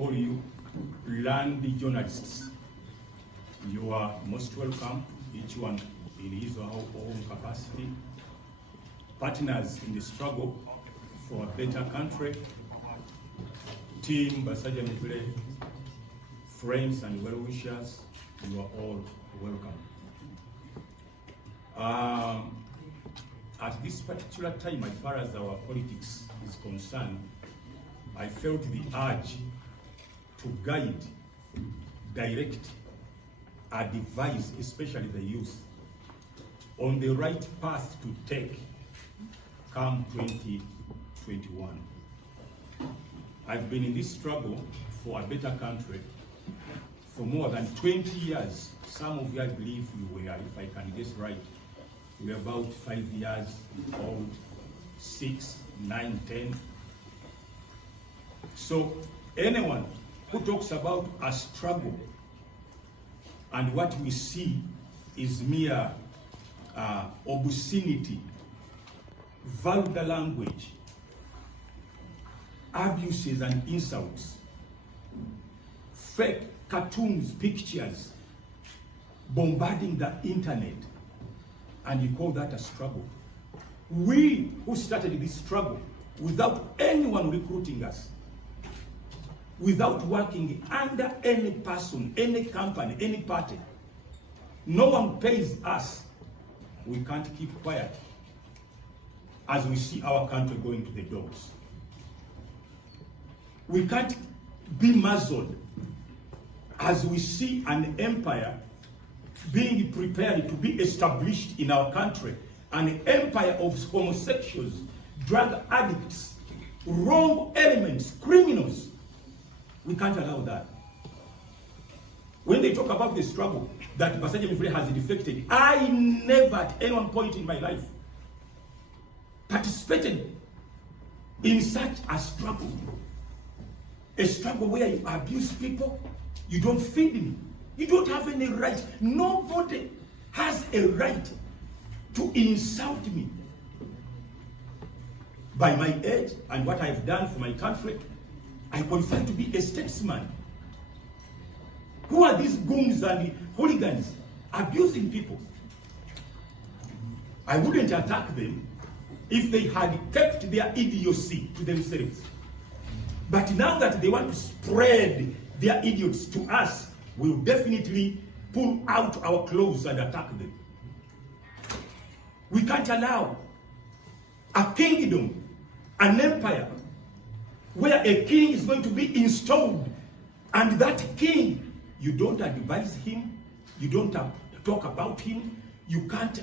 call you land journalists. You are most welcome, each one in his or her own capacity. Partners in the struggle for a better country. Team Basaja Mivule, friends and well-wishers, you are all welcome. At this particular time, as far as our politics is concerned, I felt the urge to guide, direct, advise, especially the youth, on the right path to take come 2021. I've been in this struggle for a better country for more than 20 years. Some of you, I believe you were, if I can guess right, you were about 5 years old, 6, 9, 10. So anyone who talks about a struggle and what we see is mere obscenity, vulgar language, abuses and insults, fake cartoons, pictures, bombarding the internet, and you call that a struggle. We who started this struggle without anyone recruiting us, without working under any person, any company, any party, no one pays us, we can't keep quiet as we see our country going to the dogs. We can't be muzzled as we see an empire being prepared to be established in our country, an empire of homosexuals, drug addicts, wrong elements, criminals. We can't allow that. When they talk about the struggle that Basaja Mivule has defected, I never at any one point in my life participated in such a struggle. A struggle where you abuse people, you don't feed me, you don't have any right. Nobody has a right to insult me. By my age and what I've done for my country, I qualify to be a statesman. Who are these goons and hooligans abusing people? I wouldn't attack them if they had kept their idiocy to themselves. But now that they want to spread their idiots to us, we'll definitely pull out our claws and attack them. We can't allow a kingdom, an empire, where a king is going to be installed, and that king, you don't advise him, you don't talk about him, you can't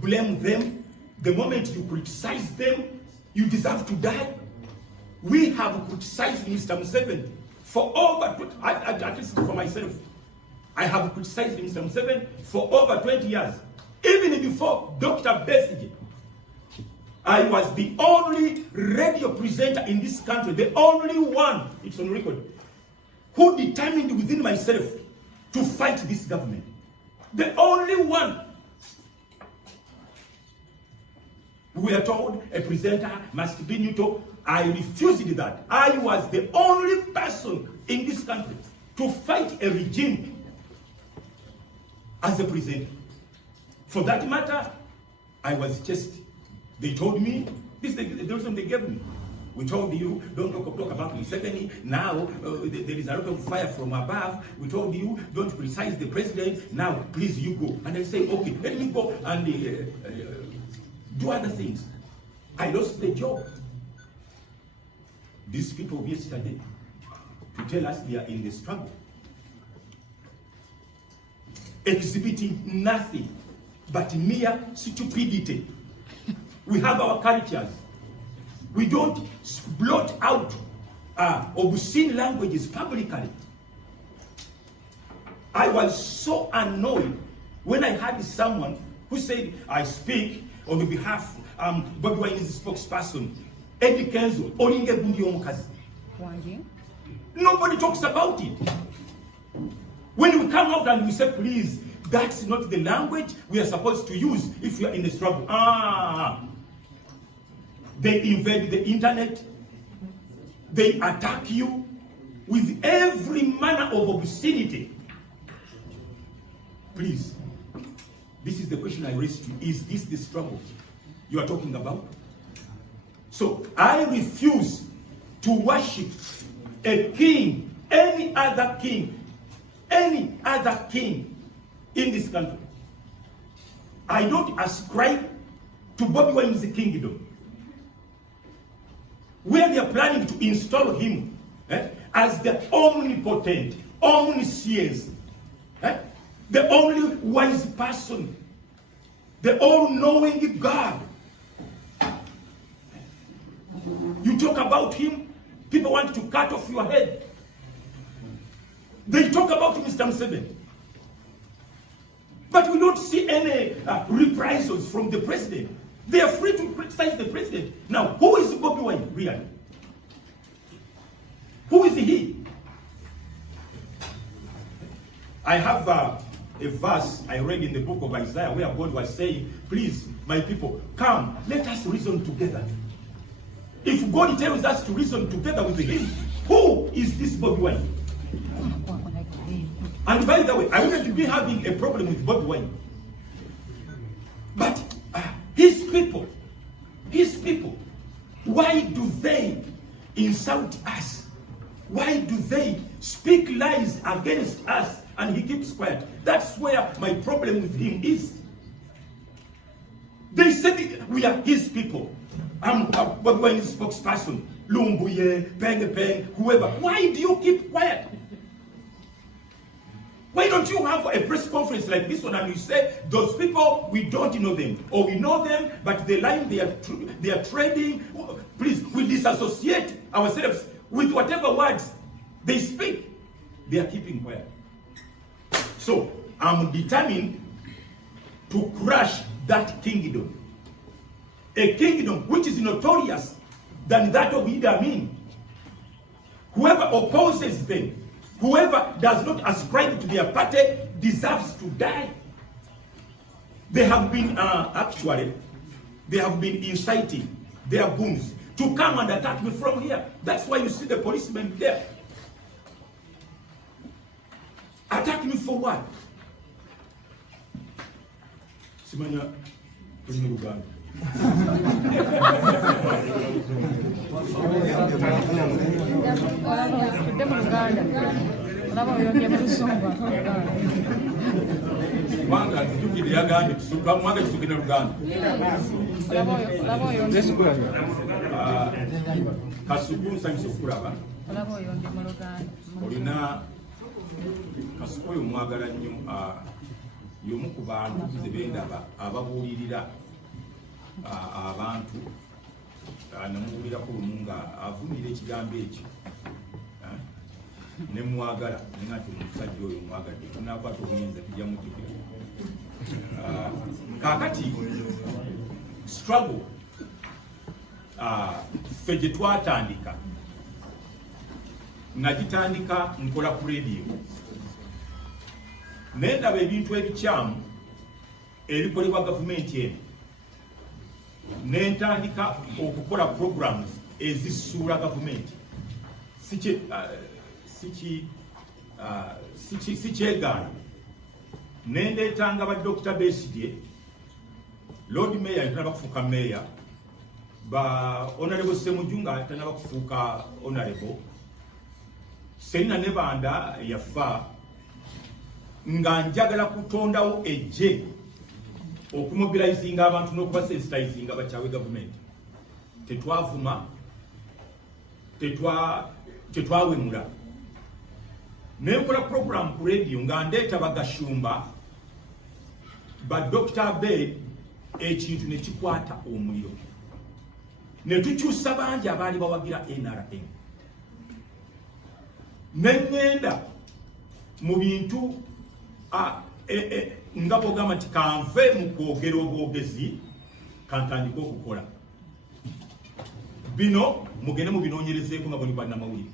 blame them. The moment you criticize them, you deserve to die. We have criticized Mr. Museveni for over, at least for myself, I have criticized Mr. Museveni for over 20 years. Even before Dr. Besigye, I was the only radio presenter in this country, the only one, it's on record, who determined within myself to fight this government. The only one. We are told a presenter must be neutral. I refused that. I was the only person in this country to fight a regime as a presenter. For that matter, I was just, they told me, this is the reason they gave me. We told you, don't talk about Museveni. Now, there is a lot of fire from above. We told you, don't criticize the president. Now, please, you go. And I say, okay, let me go and do other things. I lost the job. These people of yesterday, to tell us they are in the struggle, exhibiting nothing but mere stupidity. We have our cultures. We don't blot out obscene languages publicly. I was so annoyed when I had someone who said, I speak on behalf of Bobi Wine's spokesperson, Eddie Kenzo, Olinge Bundi Omukazi. Nobody talks about it. When we come out and we say, please, that's not the language we are supposed to use if we are in the struggle. They invade the internet. They attack you. with every manner of obscenity. Please, this is the question I raised to you. Is this the struggle you are talking about? So I refuse to worship a king, any other king in this country. I don't ascribe to Bobi Wine's kingdom, where they are planning to install him as the omnipotent, omniscience, the only wise person, the all-knowing God. You talk about him, people want to cut off your head. They talk about Mr. Museveni. But we don't see any reprisals from the president. They are free to criticize the president. Now, who is Bobi Wine really? Who is he? I have a verse I read in the book of Isaiah where God was saying, please, my people, come, let us reason together. If God tells us to reason together with him, who is this Bobi Wine? And by the way, I wouldn't be having a problem with Bobi Wine. But his people, why do they insult us? Why do they speak lies against us and he keeps quiet? That's where my problem with him is. They said we are his people. I'm Bobi Wine's spokesperson, Lumbuye, Peng, whoever. Why do you keep quiet? Why don't you have a press conference like this one and you say, those people, we don't know them, or we know them, but the line they are trading, please, we disassociate ourselves with whatever words they speak. They are keeping quiet. So, I'm determined to crush that kingdom. A kingdom which is notorious than that of Idi Amin. Whoever opposes them, whoever does not ascribe to their party deserves to die. They have been they have been inciting their goons to come and attack me from here. That's why you see the policemen there. Attack me for what? Simanya, Kasuku mwagala nnyo y'omu ku bantu zebendaba ababuulirira abantu namubuulirako lumu nga avumira ekigambo ekyo ne mwagala nga nti omusajja oyo mwagadde tunakwata obuyinza tujja mujjukira kaakati struggle ffe gye twatandika nagitandika nkola ku radio nendaba ebintu ebikyamu ebikolebwa gavumenti eno nentandika okukola programs ezisuula gavumenti sikyegaana nendeetanga ba Dr. Besigye, Lord Mayor tanaba kufuuka Mayor, ba Honorable Ssemujju nga tanaba kufuuka Honorable, Sena ne Banda yafa, nga njagala kutondawo ejje okumobilizinga abantu n'okubasensitizinga abakyawe gavumenti. Tetwavuma, tetwawemula. Nenkola program ku radio nga ndeeta bagashumba ba Dr. Bed ekintu ne kikwata omuliro. Ne tukyusa bangi abaali bawagira NRM. Nengenda mu bintu nga bwogamba nti kanve mu kwogera obwogezi kantandika okukola. Bino mugende mubinoonyerezeeko nga bwe bannamawulire.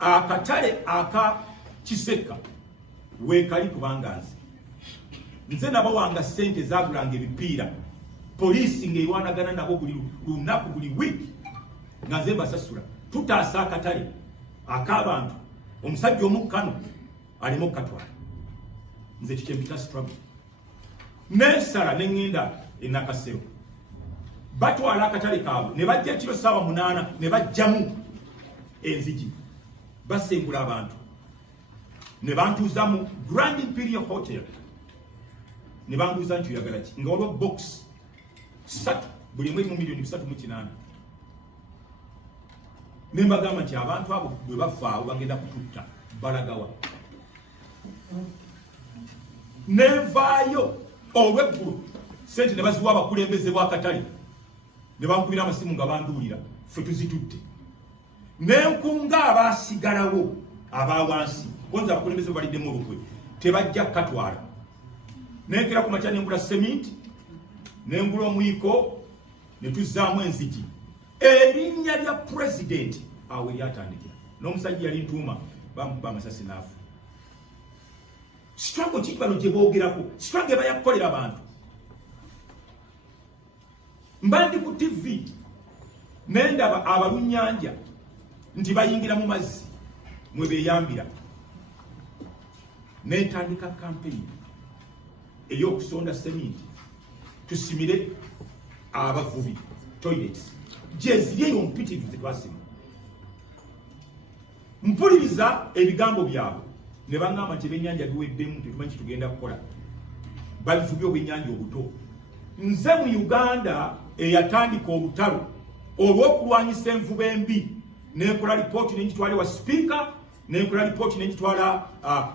Akatale aka Kiseka weekali kubanga nze nabawanga ssente zagulanga ebipiira, poliisi ng'ewanagana nabo buli lunaku buli wiiki nga nze mbasasula. Tutaasa akatale akabantu omusajja omukano alimo katwala nze kikyempita struggle nesala nengenda enakasero batwala akatale kaabwe ne bajja kiro 8 ne bajjamu enzigi basengula abantu ne bantuuza mu Grand Imperial Hotel ne banguza nti oyagala ki nga olwo box 3 buli mwezi mu milioni 3.8 ne mbagamba nti abantu abo bwe bafaawo bagenda kututta balagawa nevaayo olw'eggulu sente ne baziwa abakulembeze bw'akatale ne bankubira amasimu nga banduulira ffe tuzitutte nenkunga abaasigalawo abawansi bonza abakulembeze baliddemu olukwe tebajja katwala nenkera ku makya nengula sementi nengula omuyiko ne tuzzaamu enzigi erinnya lya president awe lyatandikira n'omusajja yali ntuuma bamukuba amasasi naafu struggle ki bano gye boogerako struggle bayakukolera abantu mbandi ku TV nendaba abalunnyanja nti bayingira mu mazzi mwe beeyambira netandika campaign ey'okusonda sementi tusimire abavubi toilets gyeziryeyo mpitirivu zetwasima mpuliriza ebigambo byabwe ne bangamba nti ebyennyanja biweddemu tetumanyi kitugenda kukola babivubi obwennyanja obuto nze mu Uganda eyatandika olutalo olw'okulwanyisa envuba embi nenkola lipooti nengitwala ewa sipiika nenkola lipooti nengitwala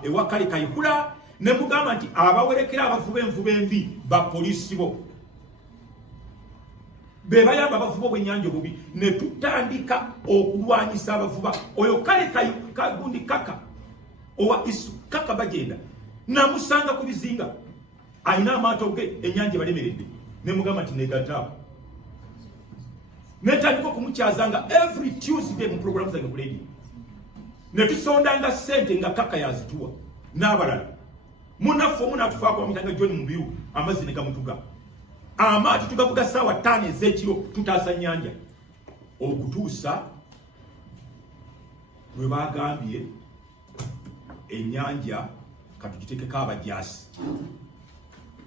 ewa Kale Kayihura ne mugamba nti abawerekera abavuba envuba embi bapoliisi bo be bayamba abavuba obwennyanja obubi ne tutandika okulwanyisa abavuba oyo Kale Kagundi Kaka owa Isu Kaka bagenda namusanga ku bizinga alina amaato ge ennyanja balemeredde ne mugamba nti negataako netandika okumukyazanga every Tuesday mu programu zange ku radio ne tusondanga sente nga Kaka yazituwa n'abalala munaffe omu n'atufaako bamuyitanga John Mubiru amazzi ne gamutuga amaati tugavuga ssaawa 5 ez'ekiro tutaasa nnyanja okutuusa lwe bagambye ennyanja katugiteekeko abajaasi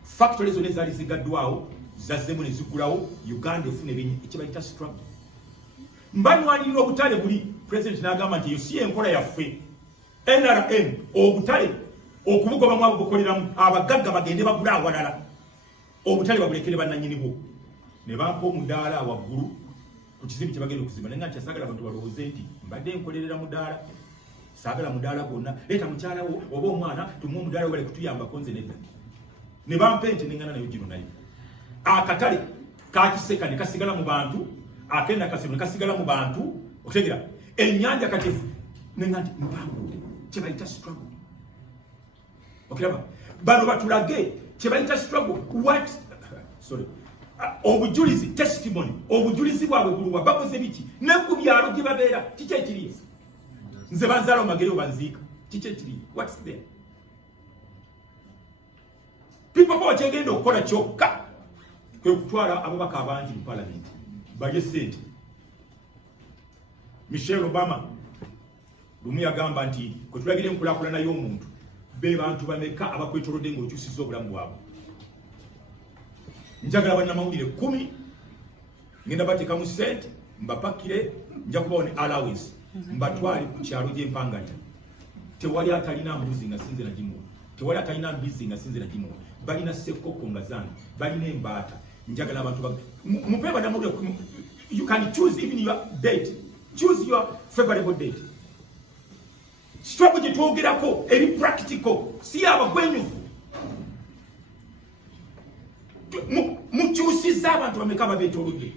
factory zonna ezaali zigaddwawo zazzemu ne ziggulawo Uganda efuna ekibayita struggle mbanwanirira obutale buli president n'agamba nti eyo si enkola yaffe NRM obutale okubugobamu abubukoleramu abagagga bagende bagula awalala obutale babulekere bannannyini bwo ne bampa omudaala waggulu ku kizimbe kye bagenda okuzimba naye nga nkyasagala abantu balowooze nti mbadde nkolerera mudaala saagala mudaala gwonna leeta mukyalawo oba omwana tumuwa omudaala we bale kutuyambako nze nedda ne bampa ente nengana nayo gino nayo akatale kakiseka ne kasigala mu bantu akenda kasiro ne kasigala mu bantu otegera ennyanja katefu nenga nti mpangude kye bayita struggle okiraba bano batulage kye bayita struggle what sorry obujulizi testimony obujulizi bwabwe buluwa bakoze biki ne ku byalo gye babeera kiki ekiri nze banzala omagere obanziika kiki ekiri what's there people bo kyegenda okukola kyokka kwe kutwala ababaka abangi mu parliament baje sente Michelle Obama lumu yagamba nti kwe tulagire enkulaakulana y'omuntu be bantu bameka abakwetolodde ng'okyusiza obulamu bwabwe njagala bannamawulire 10 ngenda bateekamu sente mbapakire nja kubawo ne allowance mbatwale ku kyalo gy'empangata tewali atalina mbuzi nga sinze nagimuwa tewali atalina mbizi nga sinze nagimuwa balina sekoko nga zange balina embaata njagala abantu mupe bannamawulire you can choose even your date choose your favorable date struggle gye twogerako eri practical si abagwenyufu mukyusiza abantu bameka babeetolodde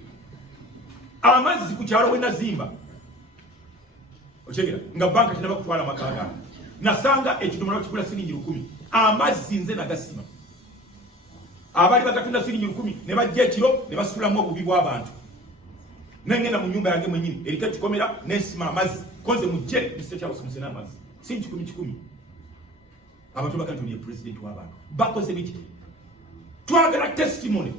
amazzi ku kyalo we nazimba okyegera nga banka kinaba kutwala amakaaga nasanga ekidomola kikula siringi 10 amazzi nze nagasima abali bagatunda siringi 10 ne bajja ekiro ne basulamu obubi bw'abantu nengenda mu nyumba yange mwenyini erika kikomera nesima amazzi koze mujje bisite kyalo simusena amazzi sinji 10 abantu bakantu ni president w'abantu bakoze biki twagala testimony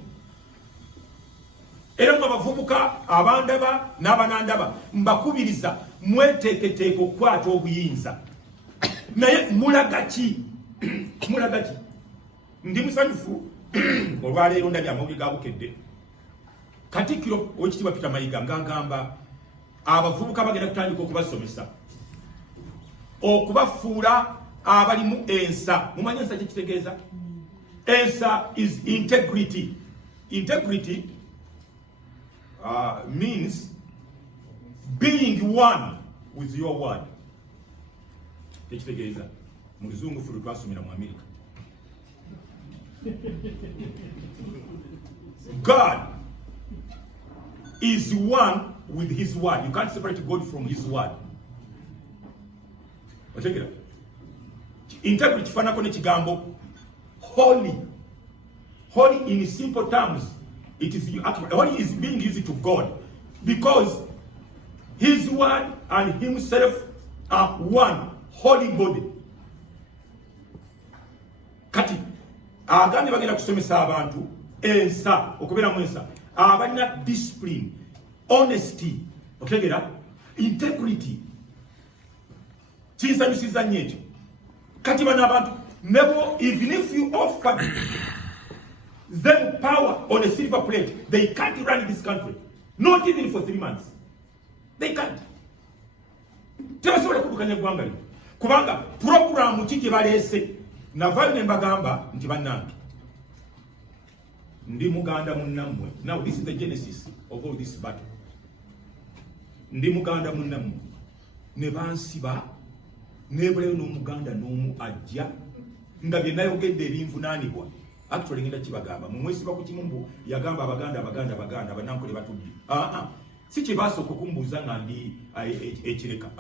era mu bavubuka abandaba n'abanandaba mbakubiriza mweteeketeeka okukwata obuyinza naye mulagaki ndi musanyufu olwaleero ndabya amawulire gabukedde Katikkiro Oweekitiibwa Peter Mayiga ng'agamba abavubuka bagenda kutandika okubasomesa okubafuula abalimu ensa. Mumanyi ensa kye kitegeeza? Ensa is integrity. Integrity means being one with your word. Kye kitegeeza mu Luzungu ffe twasomera mu America. God is one with his word. You can't separate God from his word. Otegera. Integrity fanako ne kigambo holy. Holy in simple terms, it is holy is being used to God because his word and himself are one holy body. Kati agambye bagenda kusomesa abantu ensa okubeera mu ensa abalina discipline, honesty, otegera, integrity. Kinsanyusiza nnyo ekyo. Kati bano abantu nebo, even if you offer them power on a silver plate, they can't run this country, not even for 3 months. They can't. Tebasobola kudukanya eggwanga lino kubanga programu ki gye baleese. Navayo ne mbagamba nti bannange ndi muganda munnammwe. Now this is the genesis of all this battle. Ndi muganda munnammwe ne bansiba nebulayo n'omuganda n'omu ajja nga bye nayogedde ebinvunaanibwa. Actually ngenda kibagamba mu mwesiba ku kimu mbu yagamba abaganda banankole batudde. Si kye basooka okumbuuza nga ndi ekireka.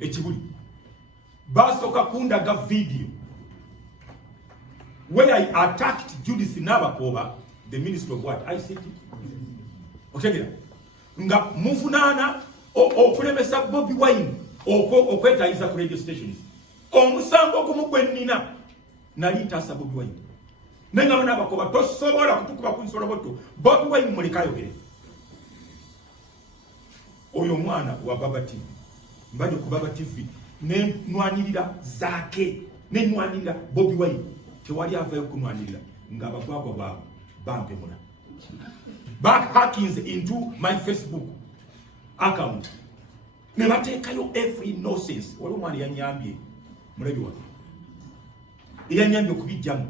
Ekibuli basooka kundaga video where I attacked Judith Nabakoba, the Minister of what? ICT. Otegera. Nga muvunaana okulemesa Bobi Wine okwetayiza ku radio stations. Omusango ogumugwennina nali ntaasa Bobi Wine. Nenga Nabakoba tosobola kutukuba ku nsoloboto. Bobi Wine muleka ayogere. Oyo mwana wa Baba TV. Mbadde ku Baba TV ne nwanirira zaake ne nwanirira Bobi Wine. Tewali avayo kunwanirira nga abagwagwa baabwe bampemula. Back hackings into my Facebook account. Ne bateekayo every nonsense. Waliwo omwana yanyambye mulabi wa yanyambye okubijjamu.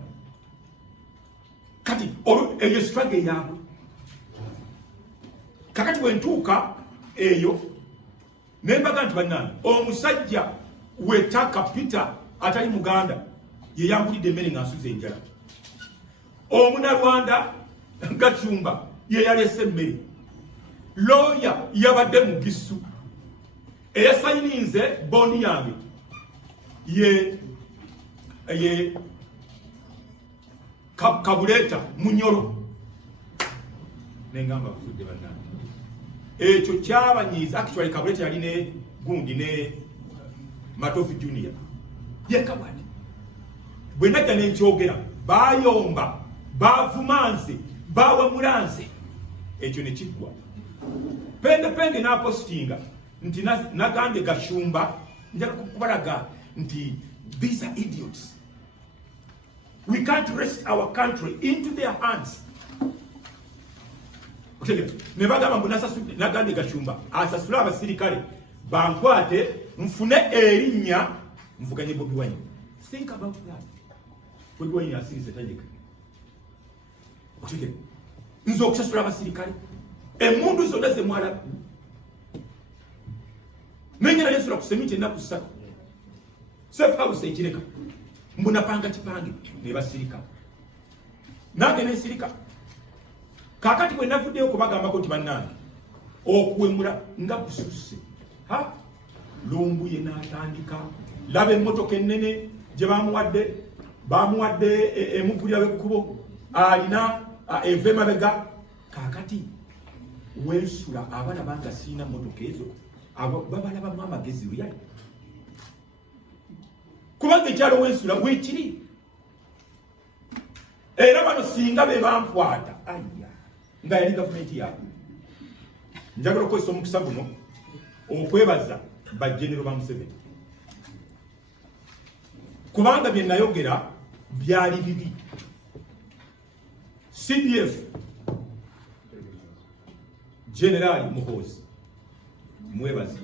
Kati eyo struggle yaabwe. Kakati bwentuuka eyo nembaga nti bannange omusajja wetaka Peter atali muganda ye yambulidde emmere ng'asuza enjala. Omunarwanda Gachumba ye yalese emmere. Lawyer yabadde mu Gisu eyasayininze bondi yange ye Kabuleta Munyoro nengamba kufudde bannange. Ekyo kyabanyiiza. Actually Kabuleta yali ne gundi ne Matofu Junior ye kabwati. Bwe najja n'enkyogera bayomba bavumanze bawamulanze ekyo ne kiggwa. Pende n'apostinga nti nagambye Gashumba njala kubalaga nti these are idiots. We can't rest our country into their hands. Ne bagamba mbu nagambye Gashumba asasule abasirikale bankwate nfune erinnya nvuganye Bobi Wine. Think about that. Bobi Wine asirise tajeka. Otegere. Nzo okusasula abasirikale. Emundu zonna ze mwala. Nengera yesula ku semiti ennaku 3. Safe house ekireka. Mbunapanga kipange ne basirika. Nange ne sirika. Kakati bwe navuddeyo kubagambako nti bannange okuwemula nga kususse. Lumbu ye n'atandika. Laba emmotoka ennene gye bamuwadde emugulira w'ekkubo alina eva emabega. Kakati wensula abaana banga sirina mmotoka ezo babalabamu amagezi luyali. Kubanga ekyalo wensula weekiri. Era bano singa be bankwata nga yali gavumenti yaabwe. Njagala okukozesa omukisa guno okwebaza bajjenero ba Museveni kubanga bye nayogera byali bibi. CDF General Muhoozi mwebazi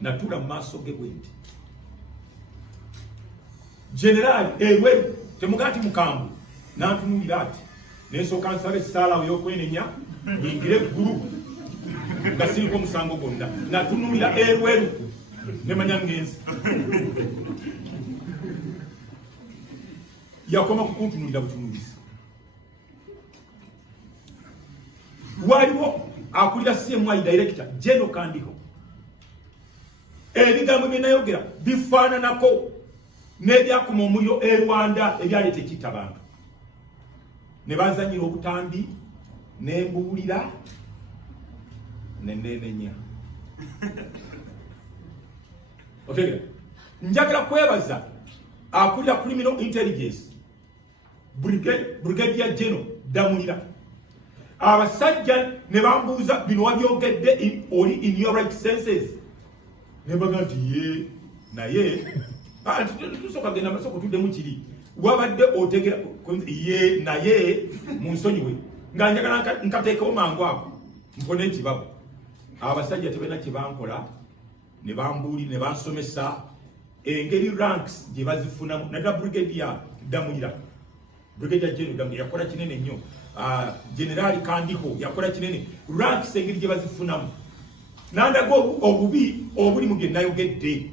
natula mu maaso ge bwenti General ewe temugati mukambu nantunulira ati nesooka nsabe essaala ey'okwenenya nyingire eggulu nga siriko musango gwonna natunulira erweru nemanya ngenzi yakoma kukuntunulira butunulizi. Waliwo akulira CMI director Jeno Kandiho ebigambo bye nayogera bifaananako n'ebyakuma omuliro e Rwanda ebyaleeta ekitta bantu ne bazanyira obutambi n'embuulira neneenenya. Otegera njagala kwebaza akulira criminal intelligence Brigadier General Damulira abasajja ne bambuuza bino wabyogedde oli in your right senses ne baga nti ye naye tusooka genda masoko tuddemu kiri wabadde otegera ye naye mu nsonyiwe nga njagala nkateekawo mangu ako mpone ekibabu. Abasajja tebena kyebankola ne bambuulira ne bansomesa engeri ranks gye bazifunamu naddala Brigadier Damulira Brigadier General Damulira yakola kinene nnyo. General Kandiho yakola kinene ranks engeri gye bazifunamu nandago obubi obuli mu bye nayogedde.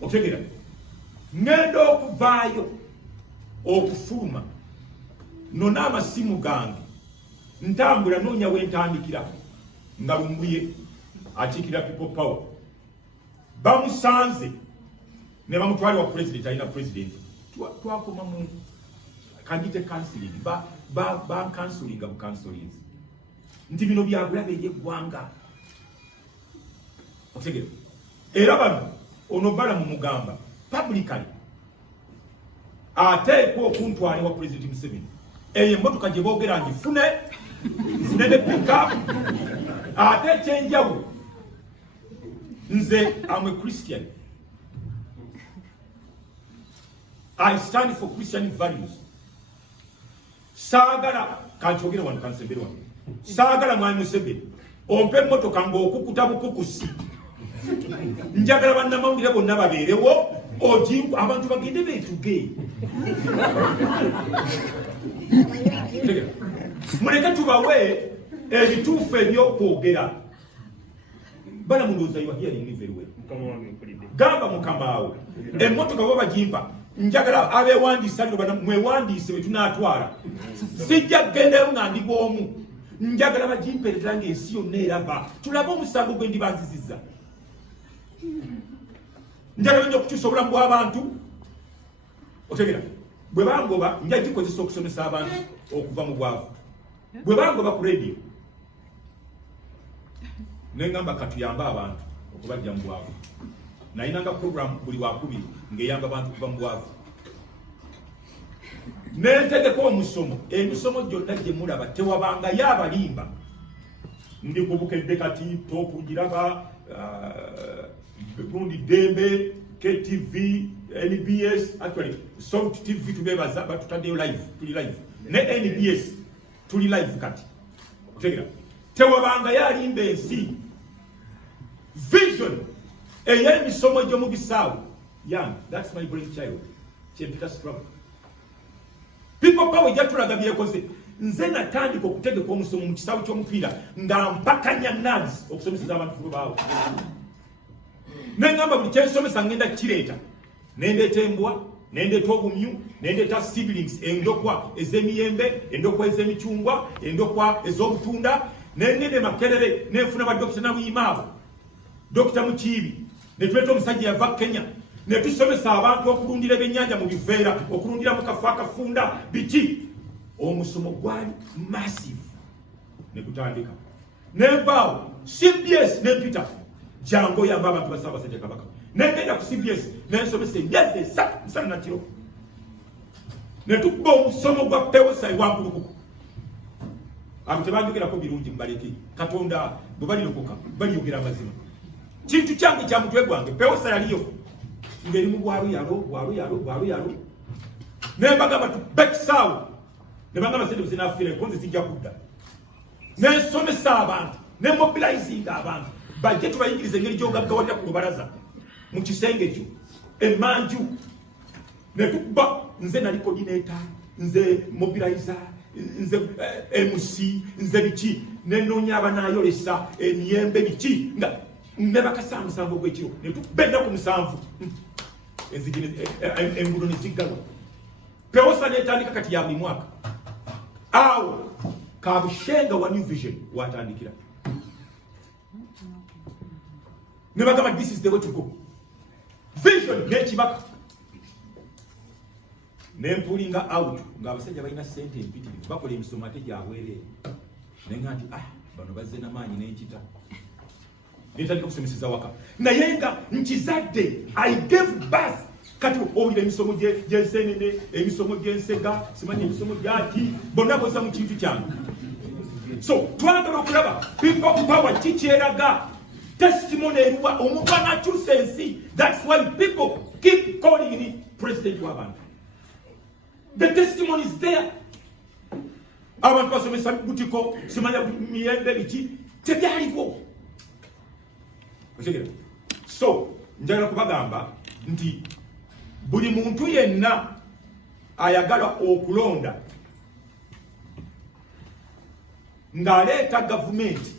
Otegera ngenda okuvaayo okufuluma nona amasimu gange ntambula noonya wentandikira nga Lumbuye akiikirira People Power bamusanze ne bamutwali wa president alina president twakoma mu kandite counseling ba counseling of counselings nti bino byabulabe eggwanga. Otegera era bano ono bala mu mugamba publicly ateekwa okuntwala wa president Museveni eyo emmotoka gye boogera ngifune ne pickup ate ekyenjawulo nze am a Christian. I stand for Christian values. Saagala kankyogera wano kansembere wano saagala mwami Museveni ompe emmotoka ng'okukuta bukukusi njagala bannamawulire bonna babeerewo ojimpu abantu bagende beetuge muleke tubawe ebituufu ebyokwogera bana mulowooza you are hearing me very well. Gamba mukambaawo emmotoka bwe bagimpa njagala abeewandiisa lino mwewandiise bwe tunaatwala sijja kugendayo nga ndi bw'omu njagala bagimpeereza ng'ensi yonna eraba tulabe omusango gwe ndibanzizizza. Njagala nnyo okukyusa obulamu bw'abantu. Otegera bwe bangoba nja gikozesa okusomesa abantu okuva mu bwavu. Bwe bangoba ku radio nengamba katuyambe abantu okubajja mu bwavu nayinanga program buli wakubiri ng'eyamba abantu kuva mu bwavu. Nentegeka omusomo emisomo gyonna gye mulaba tewabangayo abalimba ndi kubukedde kati topu giraba gundi Dembe KTV NBS actually Salt TV tubebaza batutaddeyo live tuli live ne NBS tuli live kati. Otegera tewabangayo alimba ensi vision ey'emisomo gyo mu bisaawe young that's my brainchild kyempita struggle. People Power jatulaga byekoze nze natandika okutegeka omusomo mu kisaawe ky'omupiira nga mpakanya nads okusomesa abantu baawo nengamba buli kyensomesa ngenda kireeta nendeeta embwa nendeeta obumyu nendeeta siblings endokwa ez'emiyembe endokwa ez'emicungwa endokwa ez'obutunda nengende Makerere nenfuna ba Dr. Nawimaabo Dr. Mukiibi netuleeta omusajja yava Kenya netusomesa abantu okulundira ebyennyanja mu biveera okulundira mu kafu akafunda biki omusomo gwali massive nekutandika nembaawo CBS nempita jango yamba abantu basabasajja Kabaka negenda ku CBS nensomesa emyezi esatu nsana nakiro netukuba omusomo gwa pewosai wankulukuku abo tebanjogerako birungi mubaleke Katonda bwe balirokoka balyogera amazima. kintu kyange kya mutwe gwange Pewosa yaliyo ngeri mu bwalu yalo nebagamba tu backside nebagamba sente zinafire konzi sijja kudda nesomesa abantu nemobilizing abantu bajje tubayigirize ngeri gyogaggawadde ku lubalaza mu kisenge kyo emanju netuba nze nali coordinator nze mobilizer nze MC nze biki nenoonya abanayolesa emiyembe biki nga nebakasa musanvu gwekiro netubenda ku musanvu engudo neziggalwa Pewosa netandika kati ya buli mwaka awo Kabushenga wa New Vision watandikira nebagamba this is the way to go vision nekibaka nempulinga out ng'abasajja balina sente empitirivu bakola emisomo ate gyabwerere nenga nti bano bazze n'amaanyi n'enkita netandika kusomeseza waka naye nga nkizadde I gave birth kati owulira emisomo gy'ensenene emisomo gy'ensega simanyi emisomo gyaki bonna boza mu kintu kyange so twagala okulaba people power kikyeraga testimony eruwa omuntu anakyusa ensi. That's why people keep calling me president w'abantu. The testimony is there. Abantu basomesa butiko simanya miyembe biki tebyaliwo. Otegera. So njagala kubagamba nti buli muntu yenna ayagala okulonda ngaleeta gavumenti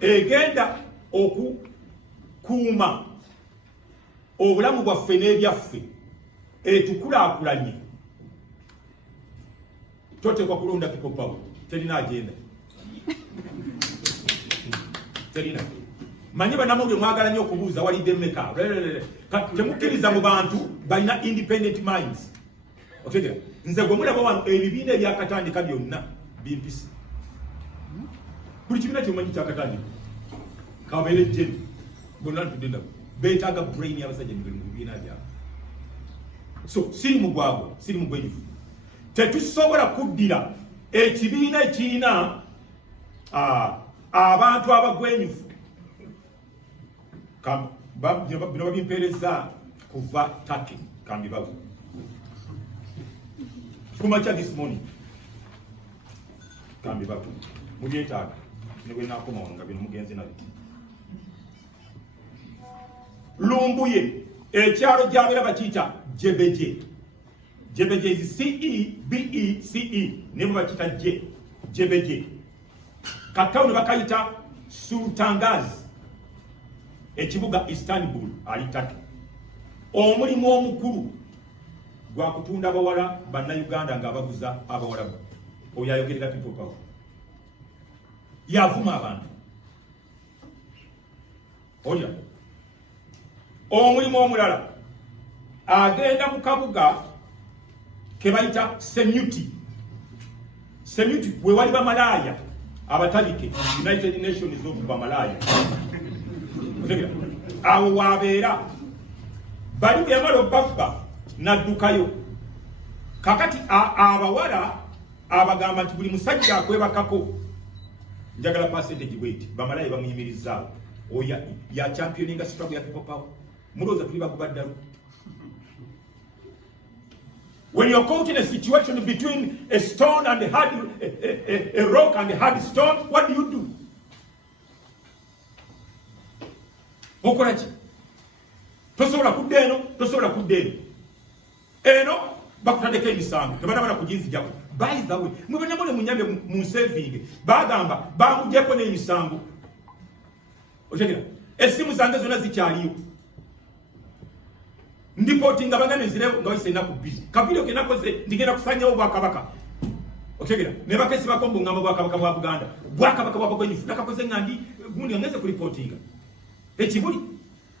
egenda okukuuma obulamu bwaffe n'ebyaffe etukulaakulanye toteekwa kulonda people power. Terina agenda terina manyi bannamawulire mwagala nnyo okubuuza walidde mmeka temukkiriza mu bantu balina independent minds. Otegera nze gwe mulaba wano ebibiina ebyakatandika byonna bimpisi buli kibiina kyomanyi kyakatandika kabeere jeni bonna ntudde nabo beetaaga brain y'abasajja mibiri mu bibiina byabwe. So siri mu gwagwo siri mu gwenyufu tetusobola kuddira ekibiina ekirina abantu abagwenyufu bino babimpeereza kuva Turkey kambibabu kumakya this morning kambibabu mubyetaaga nebwe nakoma wanga bino mugenzi nabyo Lumbuye ekyalo gyabera bakiyita Jebeje. Jebeje is CEBECE nebo bakiyita Jebeje. Katao ne bakayita Sultangaz ekibuga Istanbul ali Turkey. Omulimu omukulu gwa kutunda abawala bannayuganda ng'abaguza abawala oyo ayogerera people power yavuma abantu oya omulimu omulala agenda mu kabuga ke bayita Semuti we wali bamalaaya abatalike United Nations of bamalaaya awo wabeera bali byamala obbabba naddukayo kakati abawala abagamba nti buli musajja akwebakako njagala percentage weight bamalaaya bamuyimirizaawo oya ya championinga struggle ya people power muloza tuli bagubaddalu. When you're caught in a situation between a stone and a rock and a hard stone, what do you do? Okorachi. Tosobola kudda eno. Eno bakutandeka emisango. Tebana kujinzi jako. By the way, mubena mule munyambe mu saving. Bagamba bamujeko n'emisango. Otegera. Esimu zange zonna zikyaliyo. Ndipoti nga bagane zire nga wise na kubizi. Kabilo kenakoze ndigenda kusanya obwakabaka. Otegera. Ne bakesi bakombo ngamba bwakabaka bwa Buganda. Bwakabaka bwa Buganda nakakoze ngandi gundi ngeze ku reportinga. Ekibuli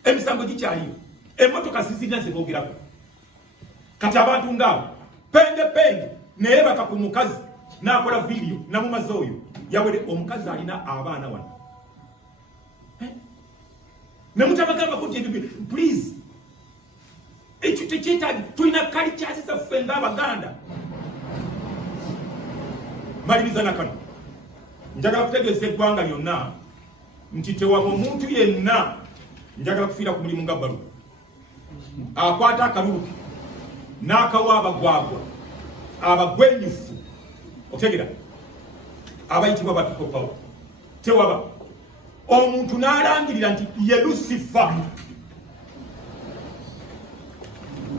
emisango gikyaliyo. Emotoka sizina zibogirako. Kati abantu ngabo pende naye baka ku mukazi nakola video namumaze oyo yawere omukazi alina abaana wano. Nemutabagamba kuti please ekyo tekyetagi tulina cultures zaffe ng'Abaganda. Maliriza na kano njagala kutegeeza eggwanga lyonna nti tewaba omuntu yenna njagala kufiira ku mulimu nga Baluka akwata akalulu n'akawa abagwagwa abagwenyufu otegera abayitibwa ba people power. Tewaba omuntu n'alangirira nti ye Lucifer.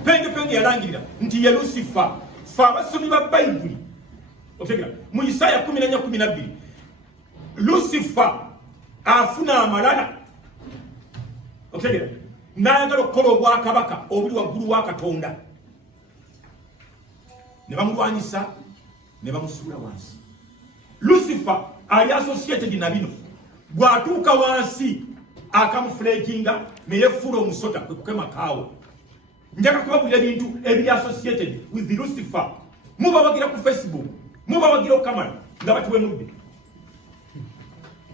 Penge yalangirira nti ye Lucifer. Fa abasomi ba Bayibuli otegera mu Isaya 14:12 Lucifer afuna amalala otegera n'ayagala okukola obwakabaka obuli waggulu wa Katonda, ne bamulwanyisa ne bamusuula wansi. Lucifer ali associated na bino, bw'atuuka wansi akamuflekinga ne yefuula omusota kwe kukema kaawo. Njagala kubabulira ebintu ebiri associated with the Lucifer. Mubawagira ku Facebook, mubawagira okamala nga batuwe mudde.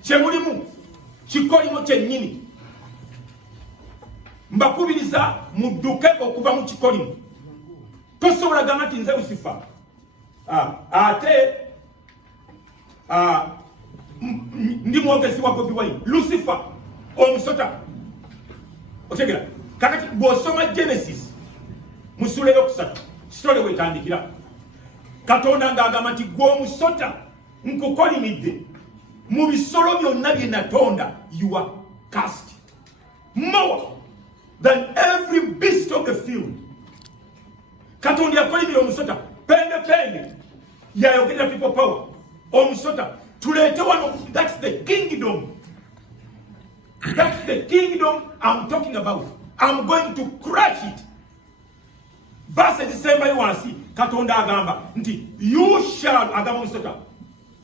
Kyemulimu kikolimo kyennyini. Mbakubiriza mudduke okuva mu kikolimo. Tosobola gamba nti nze Lucifer. Ate ndi mwogezi wa Bobi Wine. Lucifer omusota. Otegera kakati bw'osoma Genesis musula eyokusatu sitole wetandikira Katonda ng'agamba nti gwe omusota nkukolimidde mu bisolo byonna bye natonda you are cast more than every beast of the field. Katonda yakolimira omusota penge yayogerera people power omusota tuleete wano. That's the kingdom. That's the kingdom I'm talking about. I'm going to crush it. Verse December you want to see Katonda agamba nti you shall agamba omusota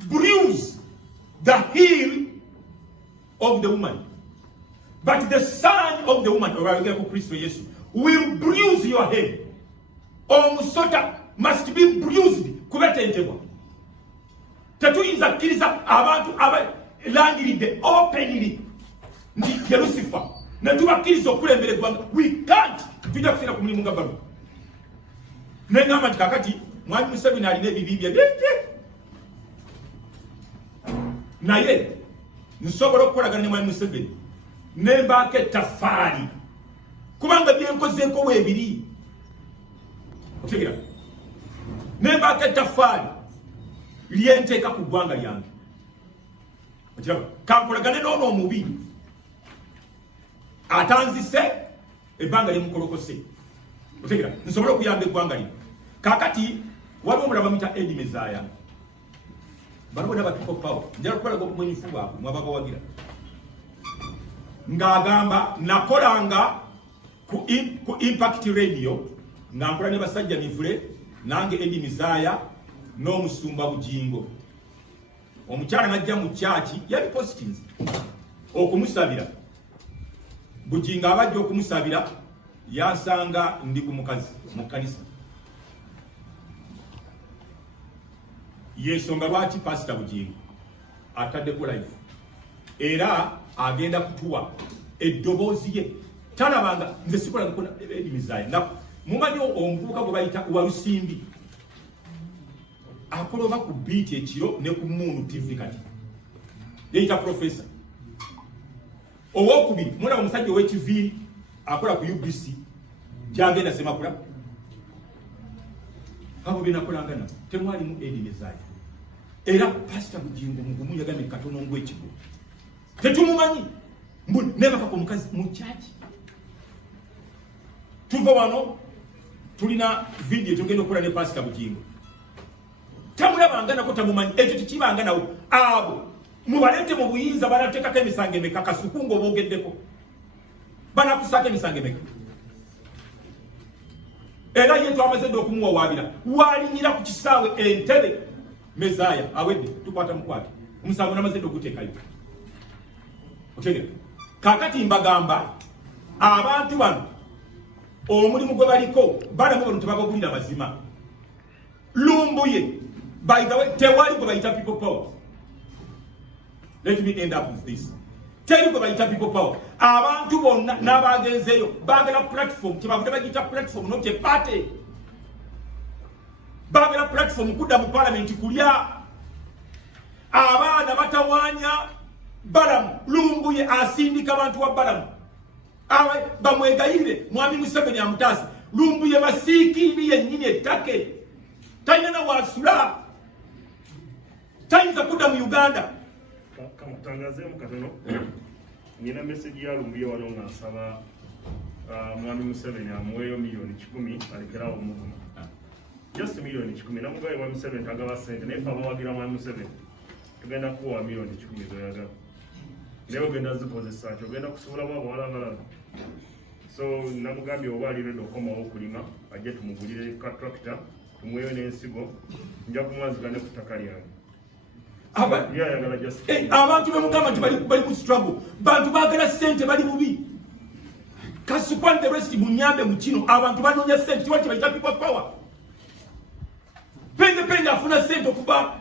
bruise the heel of the woman, but the son of the woman or Kristo Yesu will bruise your head. Omusota must be bruised kubetentebwa. Tetuyinza kkiriza abantu abalangiridde openly nti ye Lucifer ne tubakkiriza okulembera eggwanga. We can't. Tujja kufiira ku mulimu nga Baluka. Nengamba nti kakati Mwami Museveni alina ebibibya bingi, naye nsobola okukolagana ne Mwami Museveni ne mbaako ettaffaali kubanga byenkozeeko weebiri. Otegera ne mbaako ettaffaali lyenteeka ku ggwanga lyange. Okiraba kankolagane n'ono omubi atanzise ebbanga lyemukolokose. Otegera nsobola okuyamba eggwanga lino. Kakati waliwo omulaba bamuyita Eddie Mezaya. Bano bonna ba people power. Njala kukolaga obumwenyufu bwabwe mwabagawagira. Ng'agamba nakolanga ku Impact Radio nga nkola ne basajja mivule nange Eddie Mezaya n'omusumba Bugingo. Omukyala najja mu kyaki yali postinze okumusabira. Bugingo abajja okumusabira yansanga ndi ku mukazi mu kanisa. Yensonga lwaki Pastor Bugingo ataddeko live era agenda kutuwa eddoboozi ye. Talabanga nze sikola nkona Eddie Mezaya nga mumanyi omuvubuka gwe bayita Walusimbi akoloba ku beat ekiro ne ku Munu TV kati yeyita professor. Owokubiri mulaba omusajja ow'ekiviiri akola ku UBC gyagenda Semakula. Abo binakolanga nabo temwalimu Eddie Mezaya era Pastor Bugingo mugumu yagambye katono ngw'ekigo tetumumanyi mbu nebaka ku mukazi mu kyaki. Tuva wano tulina video tugenda okukola ne Pastor Bugingo. Tamulabanga nako tamumanyi ekyo tikibanga nawo abo mubalete mu buyinza banateekako emisango emeka kasukunga oboogeddeko banakusaako emisango emeka era ye twamaze dde okumuwawaabira walinyira ku kisaawe Entebbe. Mezaya awedde tukwata mukwate omusango namaze dde oguteekayo. Otegera kakati mbagamba abantu bano omulimu gwe baliko balamu bano tebabagulira mazima. Lumbuye by the way tewali gwe bayita people power. Let me end up with this. Teri gwe bayita people power. Abantu bonna n'abagenzeeyo baagala platform kyebavude bagiyita platform not a party. Baagala platform kudda mu parliament kulya abaana batawaanya Balamu Lumbuye asindika abantu wa Balamu awe bamwegayire mwami Museveni amutasi Lumbuye basiikiri yennyini ettake tayina wasula tayinza kudda mu Uganda kamutangaze mu katono nina message ya Lumbuye wano ng'asaba mwami Museveni amuweeyo milioni 10 alekerawo omuvuma just milioni 10 namugaye mwami Museveni tagaba sente naye fe abawagira mwami Museveni tugenda kuwa milioni 10 zoyagala naye ogenda zikozesa ki ogenda kusobola abawala abalala so namugambye oba ali redo okomawo okulima ajje tumugulire ka tractor tumuweeyo n'ensigo nja kumwazigane ku ttaka lyange abantu bemugamba nti bali mu struggle bantu baagala sente bali bubi kasukwan the rest munyambe mu kino abantu banoonya sente kiwa kibayita people power pende afuna sente okuba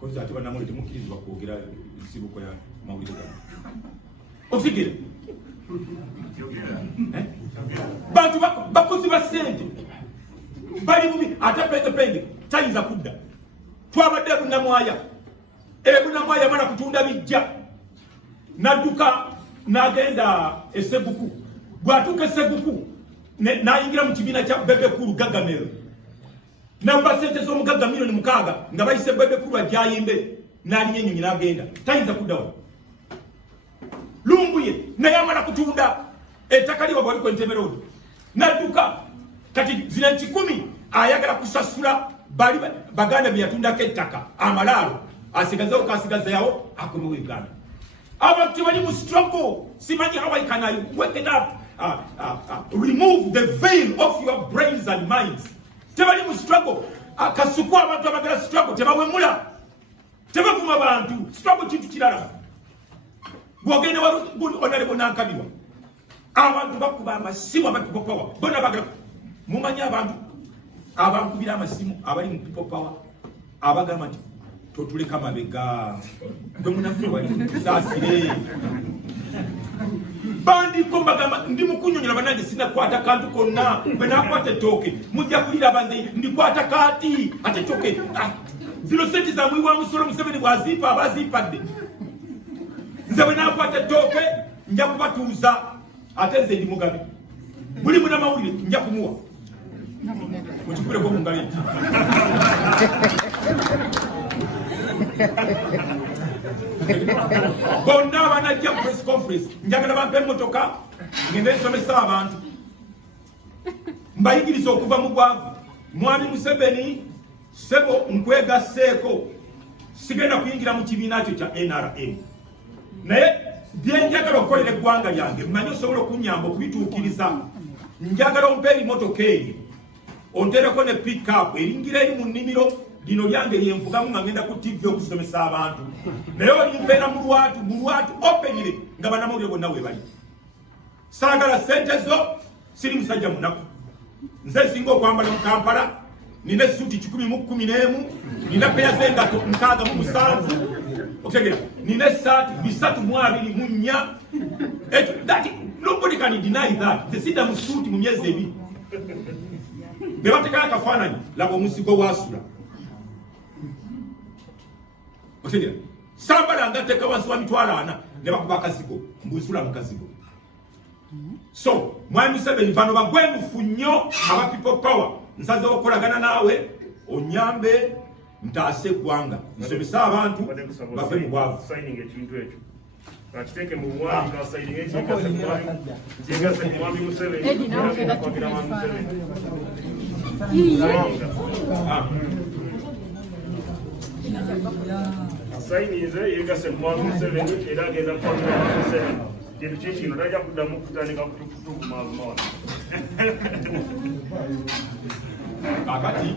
kozi ate banamule temukirizibwa kwogera nsibuko ya mawulire gano ofikire bantu bakozi ba sente bali bubi ate pende tayinza kudda twabadde bunamwaya bunamwaya mala kutunda bijja nadduka nagenda Esseguku bwatuuka Esseguku nayingira mu kibiina kya Bebekulu Gagamero namba sente z'omugagga milioni 6 nga bayise Bebekulu ajayimbe n'alinnya ennyonyi n'agenda tayinza kuddawo Lumbuye naye amala kutunda ettaka liba bwaliko Entebbe Road nadduka kati zina 10 ayagala kusasula bali baganda byatundako ettaka amalaalo asigazawo kasigazayawo akomewo Uganda abantu bali mu struggle simanyi how I can wake it up remove the veil of your brains and minds tebali mu struggle kasuku abantu abagala struggle tebawemula tebavuma abantu struggle kintu kirala bwogenda onalebo nankabirwa abantu bakuba amasimu abantu power bona bagala mumanyi abantu abankubira amasimu abali mu people power abagamba nti totuleka mabega gwe munafu wali tusasire bandi kombagamba ndi mukunyonyola banange sinakwata kantu konna bwe nakwata ettooke mujja kulira banze ndikwata kati ate ettooke zino sente za mwiwa musolo Museveni bwazipa abazipadde nze bwe nakwata ettooke nja kubatuuza ate nze ndi mugabi buli munamawulire nja kumuwa mukikubireko mu ngalo enti bonna abanajja press conference njagala bampe emmotoka ngende nsomesa abantu mbayigiriza okuva mu bwavu mwami Museveni sebo nkwegasseeko sigenda kuyingira mu kibiina kyo kya NRM naye byenjagala okukolera eggwanga lyange mmanyi osobola okunyamba okubituukiriza njagala ompe emmotoka eyo ontereko ne pick up eringira eri mu nnimiro lino lyange lyenvugamu nga ngenda ku TV okusomesa abantu naye olimpeera mu lwatu openire nga banamawulire bonna weebali saagala sente zo siri musajja munaku nze singa okwambala mu Kampala nina essuuti 111 nina peya zengato 67 okutegera nina essaati 324 that nobody can deny that tesidda mu ssuuti mu myezi ebiri be batekala akafaananyi laba omuzigo wasula otegera sambala ngateka wansi wa mitwalo 4 ne bakuba akazigo mbusula mu kazigo so mwami Museveni bano bagwemufu nnyo aba people power nsaze okolagana naawe onyambe ntaase eggwanga nsomesa abantu bave mu bwavu signing ekintu ekyo akiteke mu mwami ka signing ekyo mwami Museveni kwagira mwami Museveni sayinize yegase mwami Museveni era agenda kwagira mwami Museveni kintu kikino tajja kuddamu kutandika kutukutuku maalumawa kakati